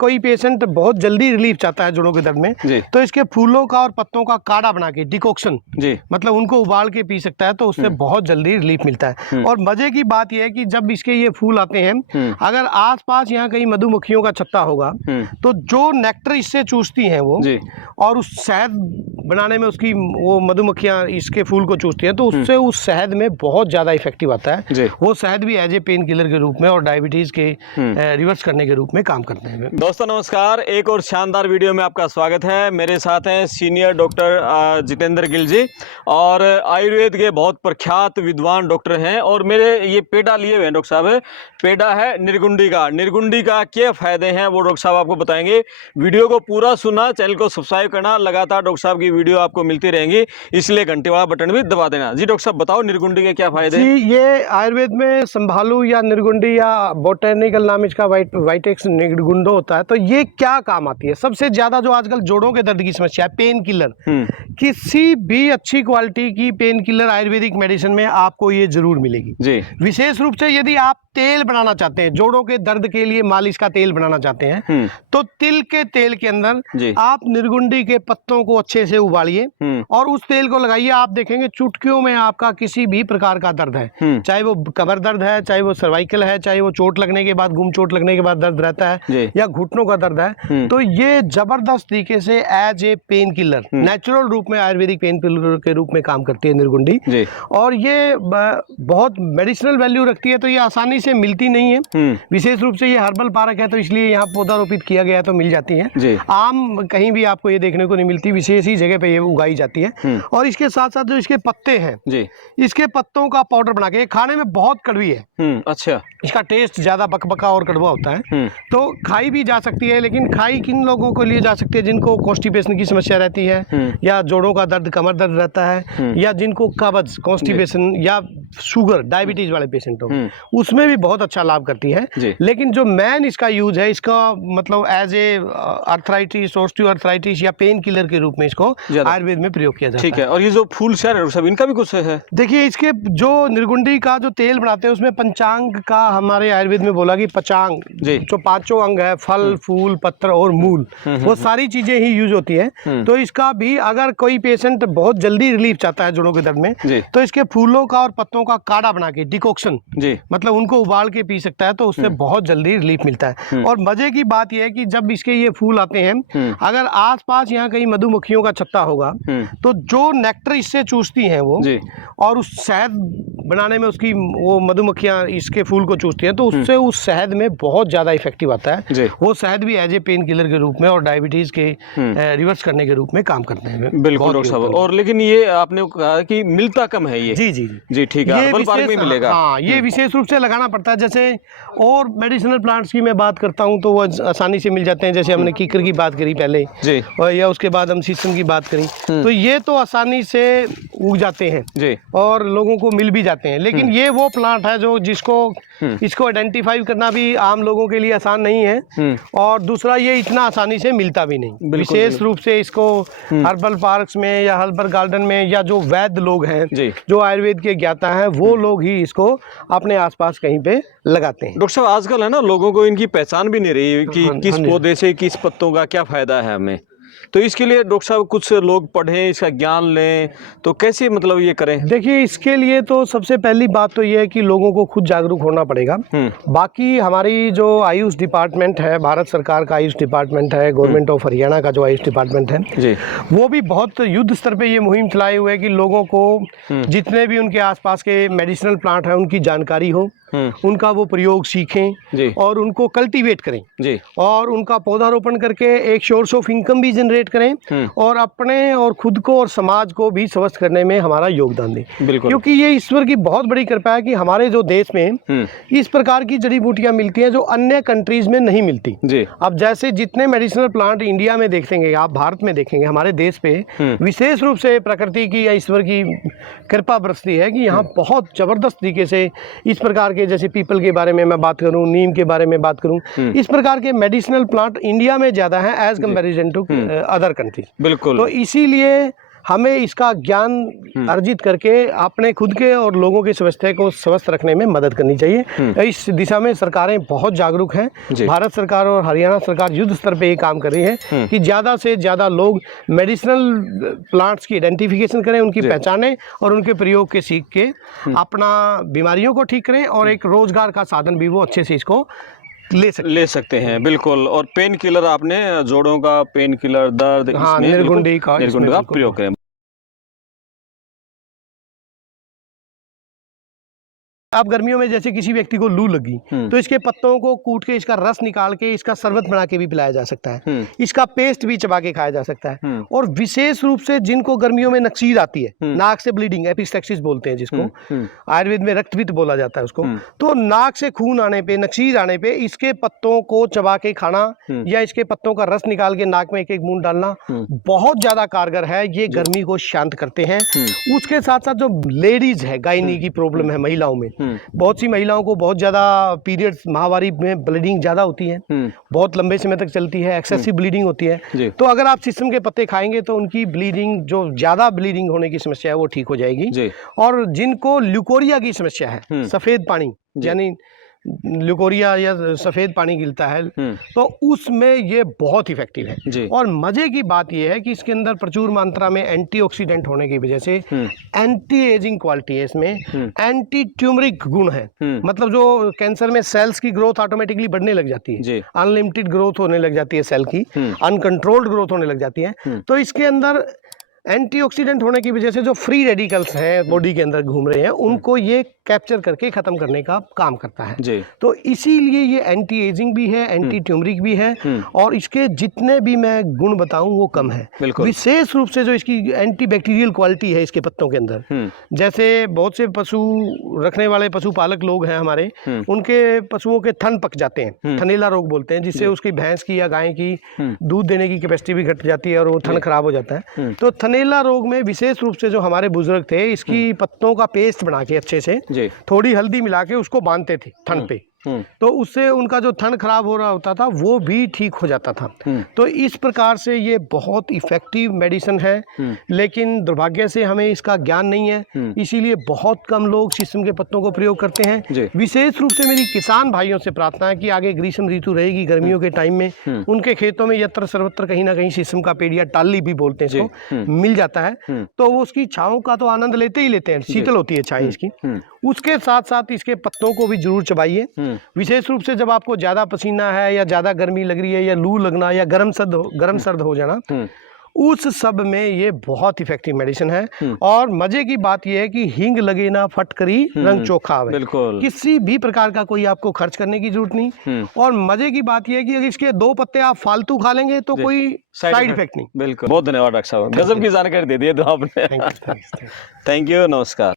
कोई पेशेंट बहुत जल्दी रिलीफ चाहता है जोड़ों के दर्द में, तो इसके फूलों का और पत्तों का काढ़ा बना के डिकॉक्शन मतलब उनको उबाल के पी सकता है, तो उससे बहुत जल्दी रिलीफ मिलता है। और मजे की बात यह है कि जब इसके ये फूल आते हैं, अगर आसपास यहाँ कहीं मधुमक्खियों का छत्ता होगा तो जो नेक्टर इससे चूसती हैं वो और उस शहद बनाने में उसकी वो मधुमक्खियाँ इसके फूल को चूसती हैं, तो उससे उस शहद में बहुत ज़्यादा इफेक्टिव आता है। वो शहद भी एज ए पेन किलर के रूप में और डायबिटीज़ के रिवर्स करने के रूप में काम करते हैं। दोस्तों नमस्कार, एक और शानदार वीडियो में आपका स्वागत है। मेरे साथ हैं सीनियर डॉक्टर जितेंद्र गिल जी और आयुर्वेद के बहुत प्रख्यात विद्वान डॉक्टर हैं। और मेरे ये पेड़ा लिए हुए हैं डॉक्टर साहब, पेड़ा है निर्गुंडी का क्या फ़ायदे हैं वो डॉक्टर साहब आपको बताएंगे। वीडियो को पूरा सुना, चैनल को सब्सक्राइब करना, लगातार डॉक्टर साहब की वीडियो आपको मिलती रहेंगी, इसलिए घंटे वाला बटन भी दबा देना। जी डॉक्टर साहब बताओ निर्गुंडी के क्या फ़ायदे हैं? ये आयुर्वेद में संभालू या निर्गुंडी या बोटेनिकल नाम इसका वाइटेक्स निर्गुंडो होता है। तो ये क्या काम आती है? सबसे ज्यादा जो आजकल जोड़ों के दर्द की समस्या है, पेन किलर, किसी भी अच्छी क्वालिटी की पेन किलर आयुर्वेदिक मेडिसिन में आपको ये जरूर मिलेगी जी। विशेष रूप से यदि आप तेल बनाना चाहते हैं, जोड़ों के दर्द के लिए मालिश का तेल बनाना चाहते हैं, तो तिल के तेल के अंदर आप निर्गुंडी के पत्तों को अच्छे से उबालिए और उस तेल को लगाइए। आप देखेंगे चुटकियों में आपका किसी भी प्रकार का दर्द है, चाहे वो कमर दर्द है, चाहे वो सर्वाइकल है, चाहे वो चोट लगने के बाद गुम चोट लगने के बाद दर्द रहता है या घुटनों का दर्द है, तो ये जबरदस्त तरीके से as a pain killer natural रूप में आयुर्वेदिक पेन किलर के रूप में काम करती है निर्गुंडी। और ये बहुत मेडिसिनल वैल्यू रखती है, तो ये आसानी से मिलती नहीं है। विशेष रूप से ये हर्बल पार्क है, तो इसलिए यहाँ पौधारोपित किया गया है, तो मिल जाती है। आम कहीं भी आपको ये देखने को नहीं मिलती, विशेष ही जगह पे ये उगाई जाती है। और इसके साथ साथ जो इसके पत्ते हैं, इसके पत्तों का पाउडर बना के, खाने में बहुत कड़वी है। अच्छा, इसका टेस्ट ज्यादा बकबका और कड़वा होता है, तो खाई भी जा सकती है। लेकिन खाई किन लोगों को लिए जा सकती है? जिनको कॉन्स्टिपेशन की समस्या रहती है, या जोड़ों का दर्द, कमर दर्द रहता है, या जिनको कब्ज, कॉन्स्टिपेशन या शुगर, डायबिटीज वाले पेशेंट हो, उसमें भी बहुत अच्छा लाभ करती है। लेकिन जो मेन इसका यूज है, इसका मतलब एज ए अर्थराइटिस, ऑस्टियोआर्थराइटिस या पेन किलर के रूप में इसको आयुर्वेद में प्रयोग किया जाता है। ठीक है। और ये जो फूल सब इनका भी कुछ है? देखिए, इसके जो निर्गुंडी का जो तेल बनाते हैं उसमें पंचांग का हमारे आयुर्वेद में बोला कि पंचांग, जो पांचों अंग है, फल, फूल, पत्र और मूल, वो सारी चीजें ही यूज होती है। तो इसका भी अगर कोई पेशेंट बहुत जल्दी रिलीफ चाहता है जोड़ों के दर्द में, तो इसके फूलों का और पत्तों का काढ़ा बना के डिकॉक्शन मतलब उनको उबाल के पी सकता है, तो उससे बहुत जल्दी रिलीफ मिलता है। और मजे की बात यह है कि जब इसके ये फूल आते हैं, अगर आसपास यहाँ कहीं मधुमक्खियों का छत्ता होगा, तो जो नेक्टर इससे चूसती हैं वो और उस शहद बनाने में उसकी वो मधुमक्खियाँ इसके फूल को चूसती हैं, तो उससे उस शहद में बहुत ज्यादा इफेक्टिव आता है। वो शहद भी एज ए पेन किलर के रूप में और डायबिटीज के रिवर्स करने के रूप में काम करते हैं। बिल्कुल डॉक्टर साहब। और लेकिन ये आपने कहा कि मिलता कम है ये? जी जी जी, ठीक है। हर्बल पार्क में मिलेगा। हाँ, ये विशेष रूप से लगाना पड़ता है। जैसे और मेडिसिनल प्लांट्स की मैं बात करता हूँ तो वो आसानी से मिल जाते हैं। जैसे हमने कीकर की बात करी पहले जी, और या उसके बाद हम शीशम की बात करी, तो ये तो आसानी से उग जाते हैं जी और लोगों को मिल भी जाते हैं। लेकिन ये वो प्लांट है जो जिसको इसको आइडेंटिफाई करना भी आम लोगों के लिए आसान नहीं है, और दूसरा ये इतना आसानी से मिलता भी नहीं। विशेष रूप से इसको हर्बल पार्क्स में या हर्बल गार्डन में या जो वैद्य लोग हैं, जो आयुर्वेद के ज्ञाता हैं, वो लोग ही इसको अपने आसपास कहीं पे लगाते हैं। डॉक्टर साहब आजकल है ना, लोगों को इनकी पहचान भी नहीं रही कि किस पौधे से किस पत्तों का क्या फायदा है हमें। तो इसके लिए डॉक्टर साहब कुछ लोग पढ़ें, इसका ज्ञान लें, तो कैसे मतलब ये करें? देखिए, इसके लिए तो सबसे पहली बात तो ये है कि लोगों को खुद जागरूक होना पड़ेगा। बाकी हमारी जो आयुष डिपार्टमेंट है, भारत सरकार का आयुष डिपार्टमेंट है, गवर्नमेंट ऑफ हरियाणा का जो आयुष डिपार्टमेंट है जी, वो भी बहुत युद्ध स्तर पे ये मुहिम चलाए हुए है कि लोगों को जितने भी उनके आसपास के मेडिसिनल प्लांट हैं उनकी जानकारी हो, उनका वो प्रयोग सीखें और उनको कल्टीवेट करें जी, और उनका पौधारोपण करके एक सोर्स ऑफ इनकम भी जनरेट करें और अपने और खुद को और समाज को भी स्वस्थ करने में हमारा योगदान दें। क्योंकि ये ईश्वर की बहुत बड़ी कृपा है कि हमारे जो देश में इस प्रकार की जड़ी बूटियां मिलती हैं जो अन्य कंट्रीज में नहीं मिलती जी। अब जैसे जितने मेडिसिनल प्लांट इंडिया में देखेंगे, आप भारत में देखेंगे, हमारे देश पे विशेष रूप से प्रकृति की या ईश्वर की कृपा बरसती है कि यहाँ बहुत जबरदस्त तरीके से इस प्रकार के, जैसे पीपल के बारे में मैं बात करूं, नीम के बारे में बात करूं, इस प्रकार के मेडिसिनल प्लांट इंडिया में ज्यादा हैं as comparison to other countries. बिल्कुल। तो इसीलिए हमें इसका ज्ञान अर्जित करके अपने खुद के और लोगों के स्वास्थ्य को स्वस्थ रखने में मदद करनी चाहिए। इस दिशा में सरकारें बहुत जागरूक हैं। भारत सरकार और हरियाणा सरकार युद्ध स्तर पे ये काम कर रही है कि ज़्यादा से ज़्यादा लोग मेडिसिनल प्लांट्स की आइडेंटिफिकेशन करें, उनकी पहचानें और उनके प्रयोग के सीख के अपना बीमारियों को ठीक करें और एक रोजगार का साधन भी वो अच्छे से इसको ले सकते हैं। बिल्कुल। और पेन किलर आपने जोड़ों का पेन किलर, दर्द, हाँ, निर्गुंडी का प्रयोग करें। अब गर्मियों में जैसे किसी व्यक्ति को लू लगी तो इसके पत्तों को कूट के इसका रस निकाल के इसका शरबत बना के भी पिलाया जा सकता है। इसका पेस्ट भी चबा के खाया जा सकता है। और विशेष रूप से जिनको गर्मियों में नक्सीर आती है, नाक से ब्लीडिंग, एपिस्टेक्सिस बोलते हैं जिसको, आयुर्वेद में रक्तपित्त बोला जाता है उसको, तो नाक से खून आने पे, नक्सीर आने पे इसके पत्तों को चबा के खाना या इसके पत्तों का रस निकाल के नाक में एक एक बूंद डालना बहुत ज्यादा कारगर है। ये गर्मी को शांत करते हैं। उसके साथ साथ जो लेडीज है, गायनी की प्रॉब्लम है महिलाओं में, बहुत सी महिलाओं को बहुत ज़्यादा पीरियड्स, माहवारी में ब्लीडिंग ज़्यादा होती है, बहुत लंबे समय तक चलती है, एक्सेसिव ब्लीडिंग होती है। तो अगर आप शीशम के पत्ते खाएंगे तो उनकी ब्लीडिंग, जो ज़्यादा ब्लीडिंग होने की समस्या है वो ठीक हो जाएगी। और जिनको ल्यूकोरिया की समस्या है, सफ़ेद पानी यानी ल्यूकोरिया या सफ़ेद पानी गिरता है, तो उसमें ये बहुत इफेक्टिव है। और मज़े की बात ये है कि इसके अंदर प्रचुर मात्रा में एंटीऑक्सीडेंट होने की वजह से एंटी एजिंग क्वालिटी है इसमें, एंटी ट्यूमरिक गुण है। मतलब जो कैंसर में सेल्स की ग्रोथ ऑटोमेटिकली बढ़ने लग जाती है, अनलिमिटेड ग्रोथ होने लग जाती है सेल की, अनकंट्रोल्ड ग्रोथ होने लग जाती है। तो इसके अंदर एंटीऑक्सीडेंट होने की वजह से जो फ्री रेडिकल्स हैं बॉडी के अंदर घूम रहे हैं, उनको ये कैप्चर करके खत्म करने का काम करता है। तो इसीलिए ये एंटी एजिंग भी है, एंटी ट्यूमरिक भी है, और इसके जितने भी मैं गुण बताऊं वो कम है। विशेष रूप से जो इसकी एंटी बैक्टीरियल क्वालिटी है इसके पत्तों के अंदर, जैसे बहुत से पशु रखने वाले पशुपालक लोग हैं हमारे, उनके पशुओं के थन पक जाते हैं, थनैला रोग बोलते हैं, जिससे उसकी भैंस की या गाय की दूध देने की कैपेसिटी भी घट जाती है और वो थन खराब हो जाता है। तो थनैला रोग में विशेष रूप से जो हमारे बुजुर्ग थे, इसकी पत्तों का पेस्ट बना के अच्छे से थोड़ी हल्दी मिला के उसको बांधते थे थन पे, तो उससे उनका जो थन खराब हो रहा होता था वो भी ठीक हो जाता था। तो इस प्रकार से ये बहुत इफेक्टिव मेडिसिन है, लेकिन दुर्भाग्य से हमें इसका ज्ञान नहीं है, इसीलिए बहुत कम लोग शीशम के पत्तों को प्रयोग करते हैं। विशेष रूप से मेरी किसान भाइयों से प्रार्थना है कि आगे ग्रीष्म ऋतु रहेगी, गर्मियों के टाइम में उनके खेतों में यत्र सर्वत्र कहीं ना कहीं शीशम का पेड़ या टाली भी बोलते हैं इसको, मिल जाता है। तो वो उसकी छाँव का तो आनंद लेते ही लेते हैं, शीतल होती है छाया इसकी। उसके साथ साथ इसके पत्तों को भी जरूर चबाइए। विशेष रूप से जब आपको ज़्यादा पसीना है या ज़्यादा गर्मी लग रही है या लू लगना या गर्म सर्द हो जाना, उस सब में ये बहुत इफेक्टिव मेडिसिन है। और मजे की बात ये है कि हींग लगे ना फटकरी रंग चोखा आवे, किसी भी प्रकार का कोई आपको खर्च करने की जरूरत नहीं। और मजे की बात ये है कि अगर इसके 2 पत्ते आप फालतू खा लेंगे तो कोई साइड इफेक्ट नहीं। बिल्कुल। बहुत धन्यवाद डॉक्टर साहब, गजब की जानकारी दे दी है तो आपने। थैंक यू, नमस्कार।